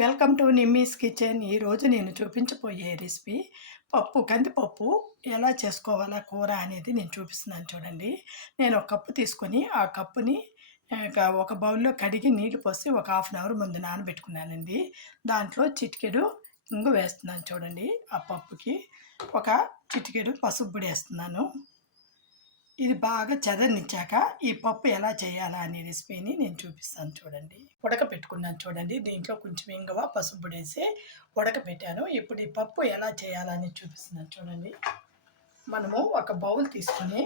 Welcome to నిమ్మీస్ kitchen. ఈరోజు నేను చూపించబోయే రెసిపీ కందిపప్పు ఎలా చేసుకోవాలా కూర అనేది నేను చూపిస్తున్నాను చూడండి. నేను ఒక కప్పు తీసుకొని ఆ కప్పుని ఒక బౌల్లో కడిగి నీళ్లు పోసి ఒక హాఫ్ అన్ అవర్ ముందు నానబెట్టుకున్నానండి. దాంట్లో చిటికెడు ఇంగు వేస్తున్నాను చూడండి. ఆ పప్పుకి ఒక చిటికెడు పసుపు పొడి వేస్తున్నాను. ఇది బాగా చదరనిచ్చాక ఈ పప్పు ఎలా చేయాలా అనే రెసిపీని నేను చూపిస్తాను చూడండి. ఉడకపెట్టుకున్నాను చూడండి. దీంట్లో కొంచెం ఇంగువ పసుపు పొడి వేసి ఉడకపెట్టాను. ఇప్పుడు ఈ పప్పు ఎలా చేయాలా అని చూపిస్తున్నాను చూడండి. మనము ఒక బౌల్ తీసుకొని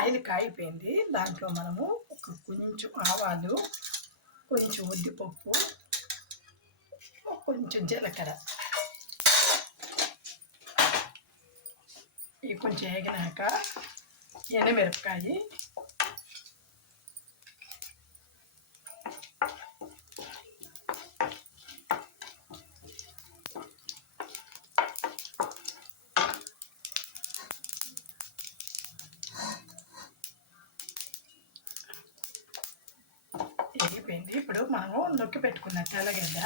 ఆయిల్ కాగిపోయింది. దాంట్లో మనము కొంచెం ఆవాలు, కొంచెం ఉద్దిపప్పు, కొంచెం జీలకర్ర ఇవి కొంచెం వేగినాక ఎండుమిరపకాయ, వేగిపోయింది. ఇప్పుడు మనము నొక్కి పెట్టుకున్న తెల్లగడ్డ,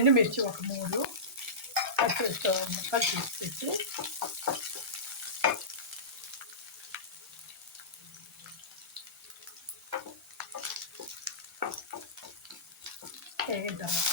ఎండుమిర్చి ఒక 3 ముక్కలు తీసి వేగిన తర్వాత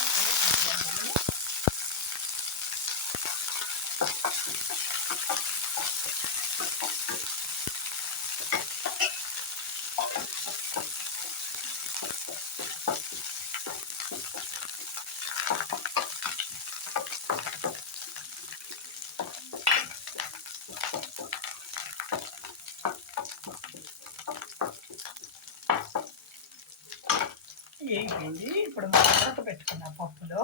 వేగిపోయింది. ఇప్పుడు మనం ఉడకబెట్టుకున్న పప్పులో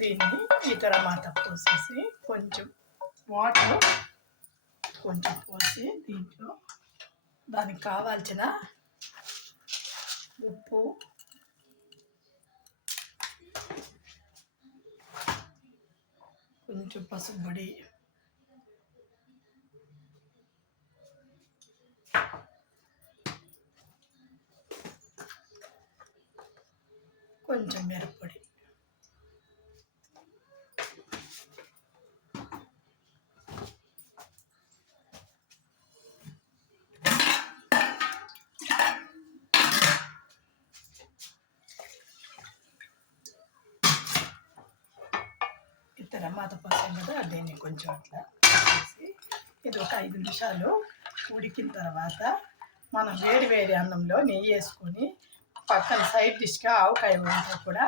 దీన్ని ఈ తర్వాత పోసేసి కొంచెం వాటర్ కొంచెం పోసి దీంట్లో దానికి కావాల్సిన ఉప్పు, కొంచెం పసుపు పొడి, కొంచెం మిరప్పొడి, టమాటా పోసాం కదా, దీన్ని కొంచెం అట్లా వేసి ఇది ఒక 5 నిమిషాలు ఉడికిన తర్వాత మనం వేడి వేడి అన్నంలో నెయ్యి వేసుకొని పక్కన సైడ్ డిష్గా ఆవకాయ వంట కూడా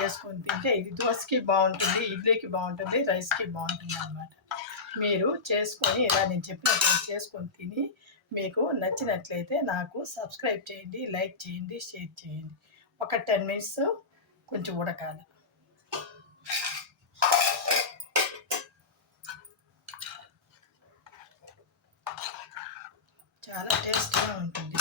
వేసుకొని తింటే ఇది దోశకి బాగుంటుంది, ఇడ్లీకి బాగుంటుంది, రైస్కి బాగుంటుంది అన్నమాట. మీరు చేసుకొని ఇలా నేను చెప్పినట్టు చేసుకొని తిని మీకు నచ్చినట్లయితే నాకు సబ్స్క్రైబ్ చేయండి, లైక్ చేయండి, షేర్ చేయండి. ఒక 10 మినిట్స్ కొంచెం ఉడకాలి. చాలా టేస్ట్గా ఉంటుంది.